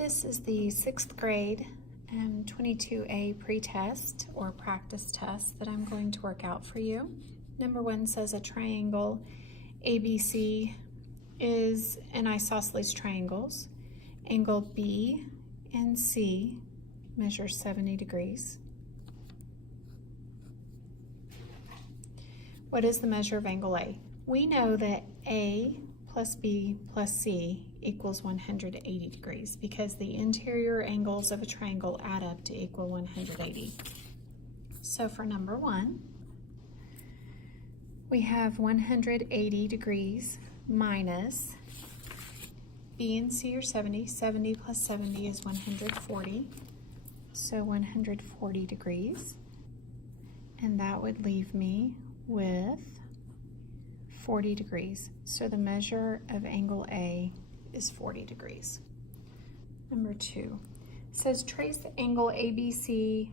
This is the 6th grade 22A pre-test or practice test that I'm going to work out for you. Number 1 says a triangle ABC is an isosceles triangles. Angle B and C measure 70 degrees. What is the measure of angle A? We know that A plus B plus C equals 180 degrees because the interior angles of a triangle add up to equal 180. So for number 1, we have 180 degrees minus B and C are 70. 70 plus 70 is 140. So 140 degrees. And that would leave me with 40 degrees. So the measure of angle A is 40 degrees. Number 2 says trace the angle ABC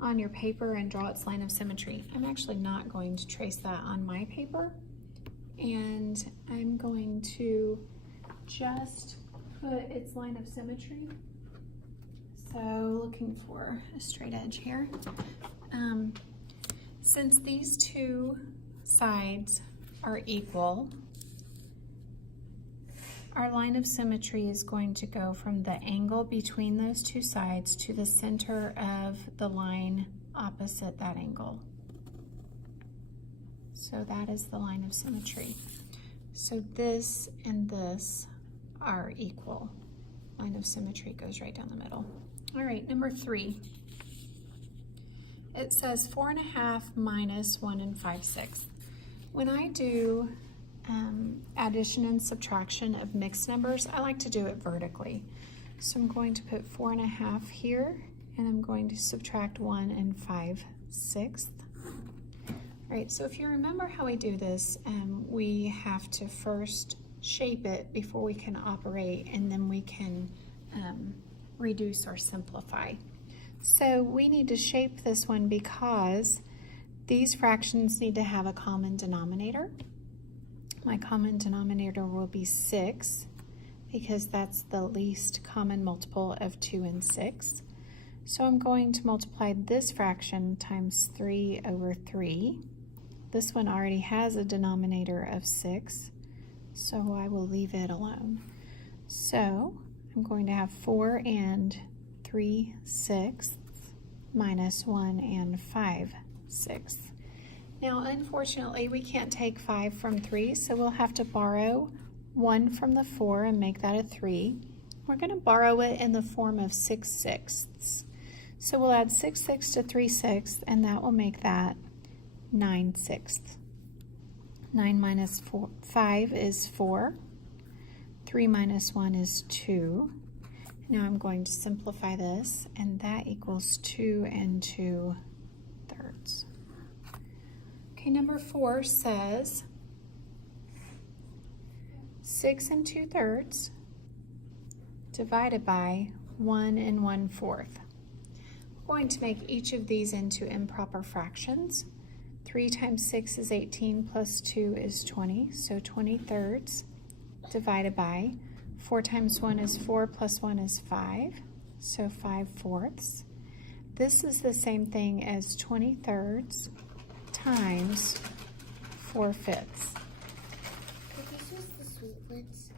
on your paper and draw its line of symmetry. I'm actually not going to trace that on my paper, and I'm going to just put its line of symmetry. So looking for a straight edge here. Since these two sides are equal, our line of symmetry is going to go from the angle between those two sides to the center of the line opposite that angle. So that is the line of symmetry. So this and this are equal. Line of symmetry goes right down the middle. All right, number 3. It says 4.5 minus 1 5/6. When I do addition and subtraction of mixed numbers, I like to do it vertically. So I'm going to put 4.5 here, and I'm going to subtract 1 5/6. All right, so if you remember how we do this, we have to first shape it before we can operate, and then we can reduce or simplify. So we need to shape this one because these fractions need to have a common denominator. My common denominator will be 6 because that's the least common multiple of 2 and 6. So I'm going to multiply this fraction times 3 over 3. This one already has a denominator of 6, so I will leave it alone. So I'm going to have 4 and 3/6 minus 1 and 5/6. Now, unfortunately, we can't take 5 from 3, so we'll have to borrow 1 from the 4 and make that a 3. We're going to borrow it in the form of 6/6. So we'll add 6/6 to 3/6, and that will make that 9/6. 9 minus 5 is 4. 3 minus 1 is 2. Now I'm going to simplify this, and that equals 2 2/3. Okay, number 4 says 6 2/3 divided by 1 1/4. We're going to make each of these into improper fractions. 3 times 6 is 18 plus 2 is 20, so 20/3 divided by 4 times 1 is 4 plus 1 is 5, so 5/4. This is the same thing as 20/3 times 4/5. Are these just the sweet ones?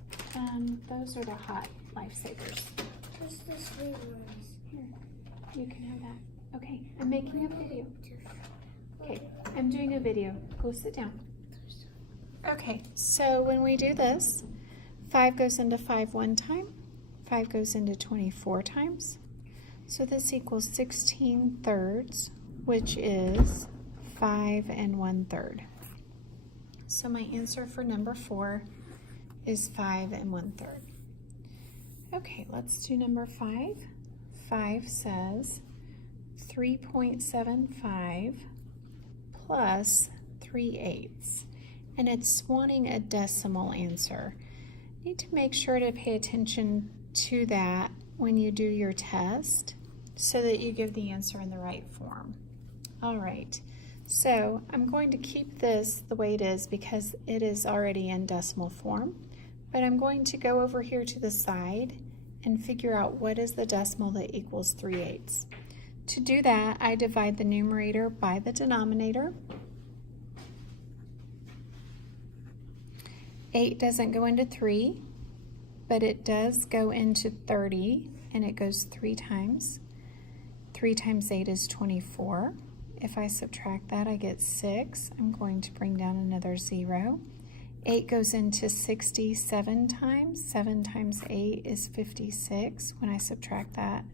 Those are the hot lifesavers. Just the sweet ones. Here, you can have that. Okay, I'm making a video. Okay, I'm doing a video. Go sit down. Okay, so when we do this, 5 goes into 5 one time, 5 goes into 24 times. So this equals 16/3, which is 5 1/3. So my answer for number 4 is 5 1/3. Okay, let's do number 5. 5 says 3.75 plus 3/8, and it's wanting a decimal answer. You need to make sure to pay attention to that when you do your test so that you give the answer in the right form. All right, so I'm going to keep this the way it is because it is already in decimal form, but I'm going to go over here to the side and figure out what is the decimal that equals 3/8. To do that, I divide the numerator by the denominator. 8 doesn't go into 3, but it does go into 30, and it goes 3 times. 3 times 8 is 24. If I subtract that, I get 6. I'm going to bring down another 0. 8 goes into 67 times. 7 times 8 is 56. When I subtract that,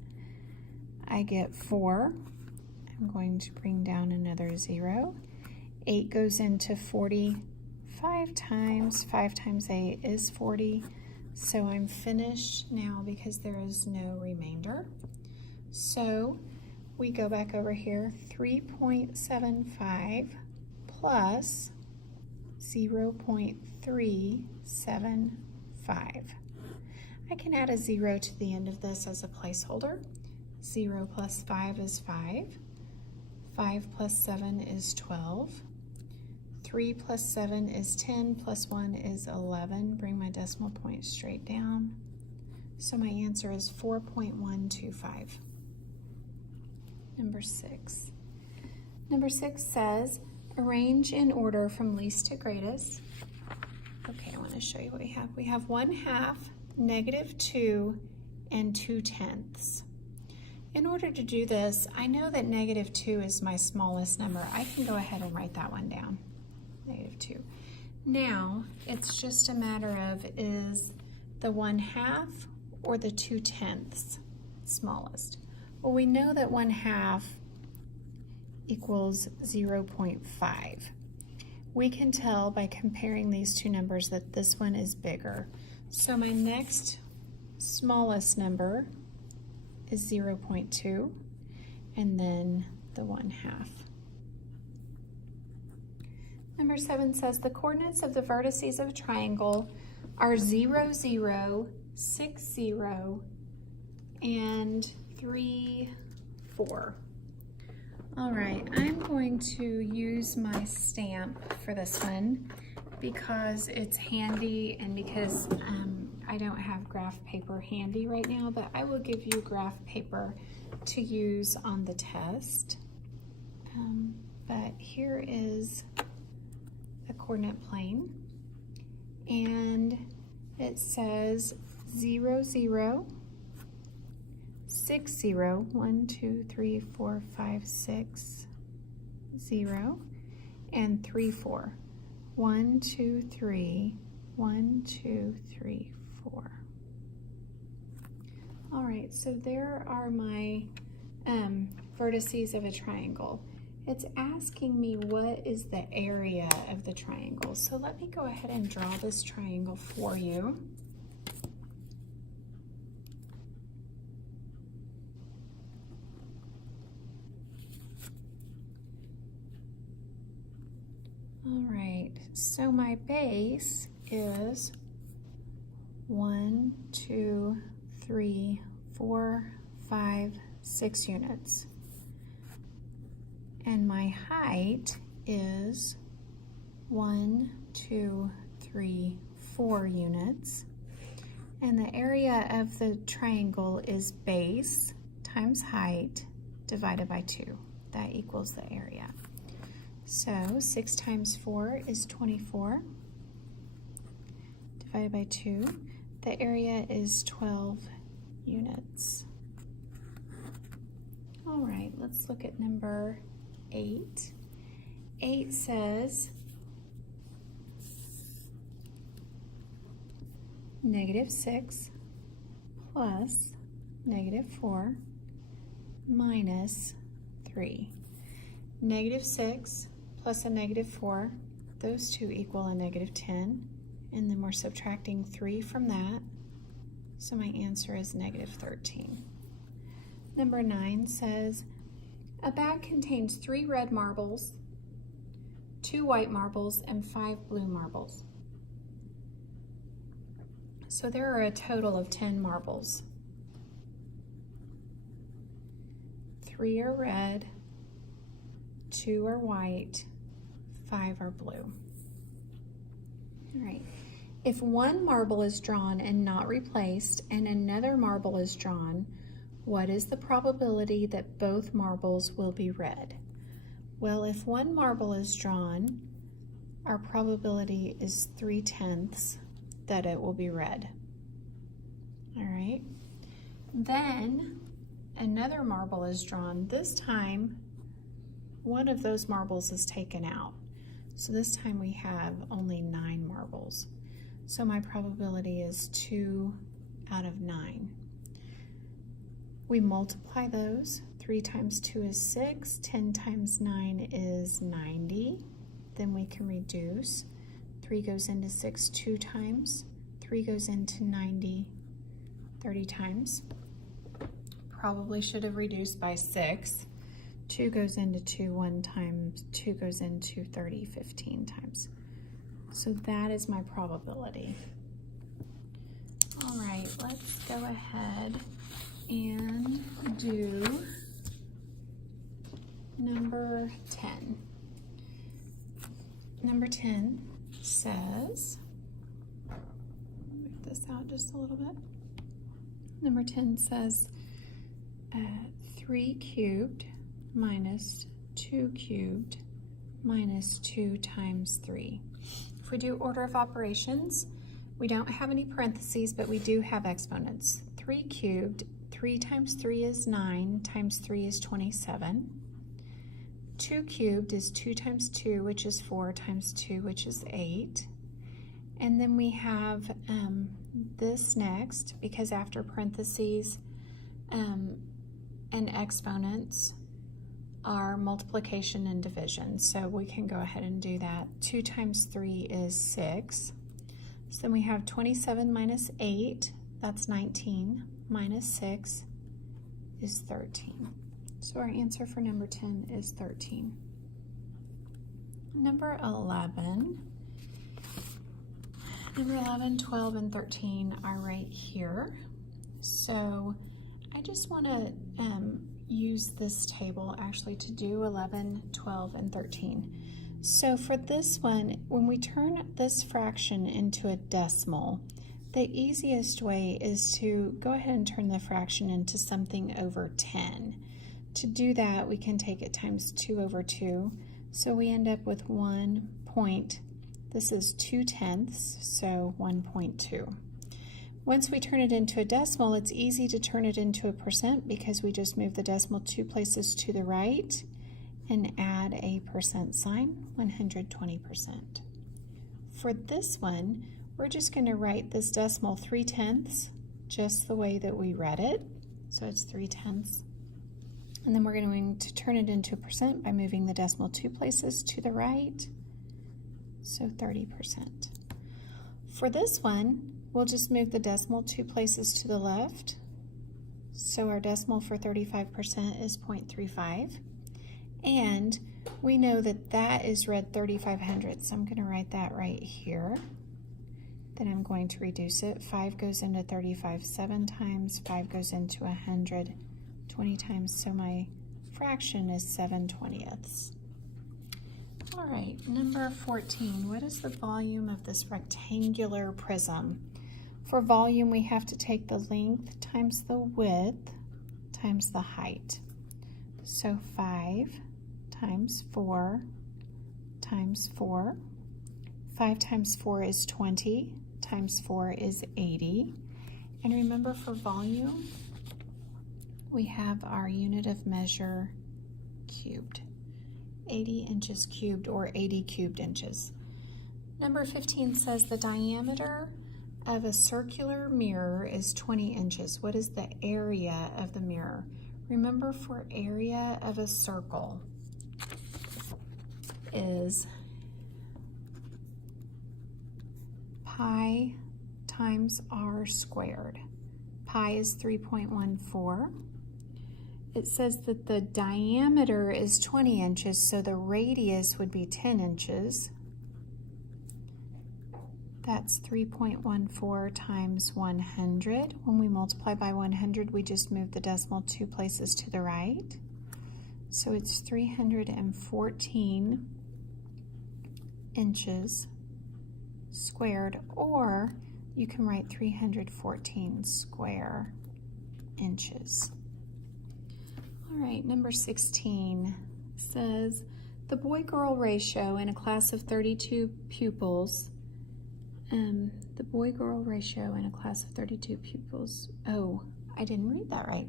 I get 4. I'm going to bring down another 0. 8 goes into 45 times. 5 times 8 is 40. So I'm finished now because there is no remainder. So we go back over here, 3.75 plus 0.375. I can add a 0 to the end of this as a placeholder. 0 plus 5 is 5. 5 plus 7 is 12. 3 plus 7 is 10, plus 1 is 11. Bring my decimal point straight down. So my answer is 4.125. Number 6. Number 6 says, arrange in order from least to greatest. Okay, I want to show you what we have. We have 1/2, -2, and 2/10. In order to do this, I know that -2 is my smallest number. I can go ahead and write that one down. -2. Now, it's just a matter of, is the 1/2 or the 2/10 smallest? Well, we know that 1/2 equals 0.5. We can tell by comparing these two numbers that this one is bigger. So my next smallest number is 0.2, and then the 1/2. Number 7 says the coordinates of the vertices of a triangle are 0, 0, 6, 0, and 3, 4. All right, I'm going to use my stamp for this one because it's handy and because I don't have graph paper handy right now, but I will give you graph paper to use on the test. But here is a coordinate plane, and it says 0, 0, 6, 0, 1, 2, 3, 4, 5, 6, 0, and 3, 4. 1, 2, 3, 1, 2, 3, 4. All right, so there are my vertices of a triangle. It's asking me what is the area of the triangle. So let me go ahead and draw this triangle for you. All right, so my base is 1, 2, 3, 4, 5, 6 units. And my height is 1, 2, 3, 4 units. And the area of the triangle is base times height divided by 2. That equals the area. So 6 times 4 is 24. Divided by 2. The area is 12 units. All right, let's look at number 8. 8 says -6 plus -4 minus 3. -6 plus a -4, those two equal a -10, and then we're subtracting 3 from that, so my answer is -13. Number 9 says, a bag contains 3 red marbles, 2 white marbles, and 5 blue marbles. So there are a total of 10 marbles. 3 are red, 2 are white, 5 are blue. All right, If one marble is drawn and not replaced and another marble is drawn, what is the probability that both marbles will be red? Well, if one marble is drawn, our probability is 3/10 that it will be red. All right. Then another marble is drawn. This time, one of those marbles is taken out. So this time we have only 9 marbles. So my probability is 2 out of 9. We multiply those. 3 times 2 is 6. 10 times 9 is 90. Then we can reduce. 3 goes into 6 2 times. 3 goes into 90 30 times. Probably should have reduced by 6. 2 goes into 2 1 time. 2 goes into 30 15 times. So that is my probability. All right, let's go ahead and do number 10. Number 10 says, move this out just a little bit. Number 10 says 3 cubed minus 2 cubed minus 2 times 3. If we do order of operations, we don't have any parentheses, but we do have exponents. 3 cubed, 3 times 3 is 9, times 3 is 27. 2 cubed is 2 times 2, which is 4, times 2, which is 8. And then we have this next, because after parentheses and exponents are multiplication and division. So we can go ahead and do that. 2 times 3 is 6. So then we have 27 minus 8, that's 19, minus 6 is 13. So our answer for number 10 is 13. Number 11. Number 11, 12, and 13 are right here. So I just want to use this table actually to do 11, 12, and 13. So for this one, when we turn this fraction into a decimal, the easiest way is to go ahead and turn the fraction into something over 10. To do that, we can take it times 2 over 2. So we end up with 1 point. This is 2/10, so 1.2. Once we turn it into a decimal, it's easy to turn it into a percent because we just move the decimal 2 places to the right and add a percent sign, 120%. For this one, we're just going to write this decimal 3/10 just the way that we read it. So it's 3/10. And then we're going to turn it into a percent by moving the decimal 2 places to the right. So 30%. For this one, we'll just move the decimal 2 places to the left. So our decimal for 35% is 0.35. And we know that that is read 3,500, so I'm going to write that right here. Then I'm going to reduce it. 5 goes into 35 7 times, 5 goes into 100 20 times, so my fraction is 7/20. All right, number 14, what is the volume of this rectangular prism? For volume, we have to take the length times the width times the height. So 5 times 4 times 4. 5 times 4 is 20, times 4 is 80. And remember, for volume, we have our unit of measure cubed. 80 inches cubed, or 80 cubed inches. Number 15 says the diameter of a circular mirror is 20 inches. What is the area of the mirror? Remember, for area of a circle is pi times r squared. Pi is 3.14. It says that the diameter is 20 inches, so the radius would be 10 inches. That's 3.14 times 100. When we multiply by 100, we just move the decimal 2 places to the right. So it's 314 inches squared, or you can write 314 square inches. All right, number 16 says the boy-girl ratio in a class of 32 pupils. The boy-girl ratio in a class of 32 pupils. Oh, I didn't read that right.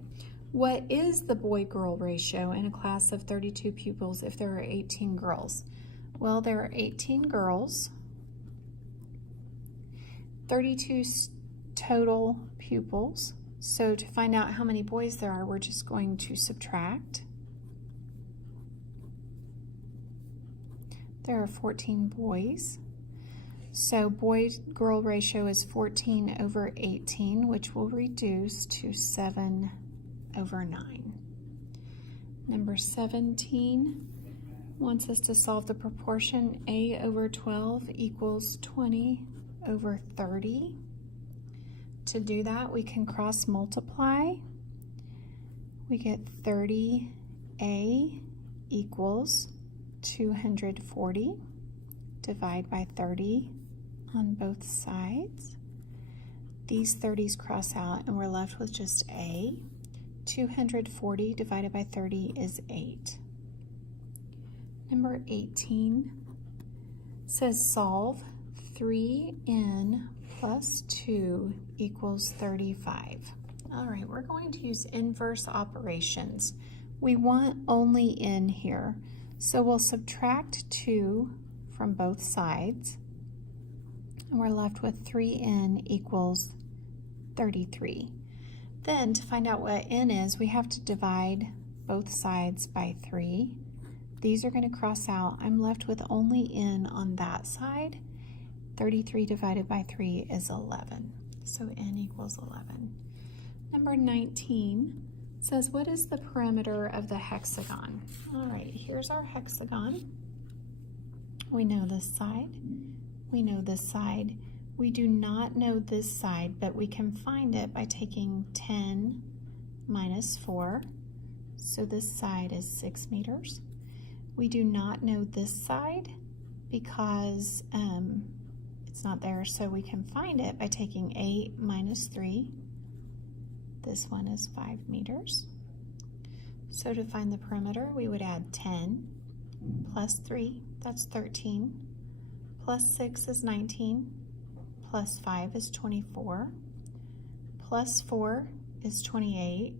What is the boy-girl ratio in a class of 32 pupils if there are 18 girls? Well, there are 18 girls, 32 total pupils. So to find out how many boys there are, we're just going to subtract. There are 14 boys. So boy-girl ratio is 14 over 18, which will reduce to 7 over 9. Number 17 wants us to solve the proportion A over 12 equals 20 over 30. To do that, we can cross multiply. We get 30A equals 240. Divide by 30 on both sides. These 30s cross out and we're left with just A. 240 divided by 30 is 8. Number 18 says solve 3n plus 2 equals 35. All right, we're going to use inverse operations. We want only n here, so we'll subtract 2 from both sides, and we're left with 3n equals 33. Then to find out what n is, we have to divide both sides by 3. These are going to cross out. I'm left with only n on that side. 33 divided by 3 is 11. So n equals 11. Number 19 says, what is the perimeter of the hexagon? All right, here's our hexagon. We know this side. We know this side. We do not know this side, but we can find it by taking 10 minus 4. So this side is 6 meters. We do not know this side because it's not there, so we can find it by taking 8 minus 3. This one is 5 meters. So to find the perimeter, we would add 10 plus 3, that's 13, plus 6 is 19, plus 5 is 24, plus 4 is 28,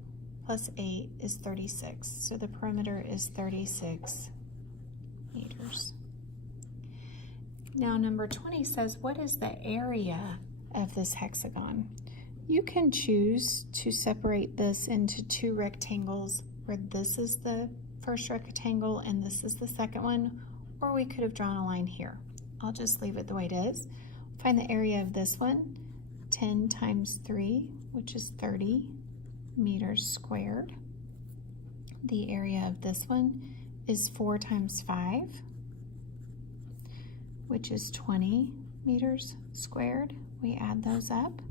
plus 8 is 36. So the perimeter is 36 meters. Now number 20 says, what is the area of this hexagon? You can choose to separate this into two rectangles where this is the first rectangle and this is the second one, or we could have drawn a line here. I'll just leave it the way it is. Find the area of this one, 10 times 3, which is 30 meters squared. The area of this one is 4 times 5, which is 20 meters squared. We add those up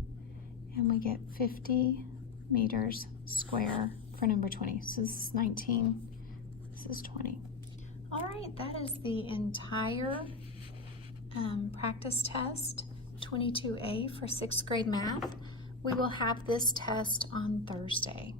and we get 50 meters square for number 20. So this is 19, this is 20. All right, that is the entire practice test, 22A for 6th grade math. We will have this test on Thursday.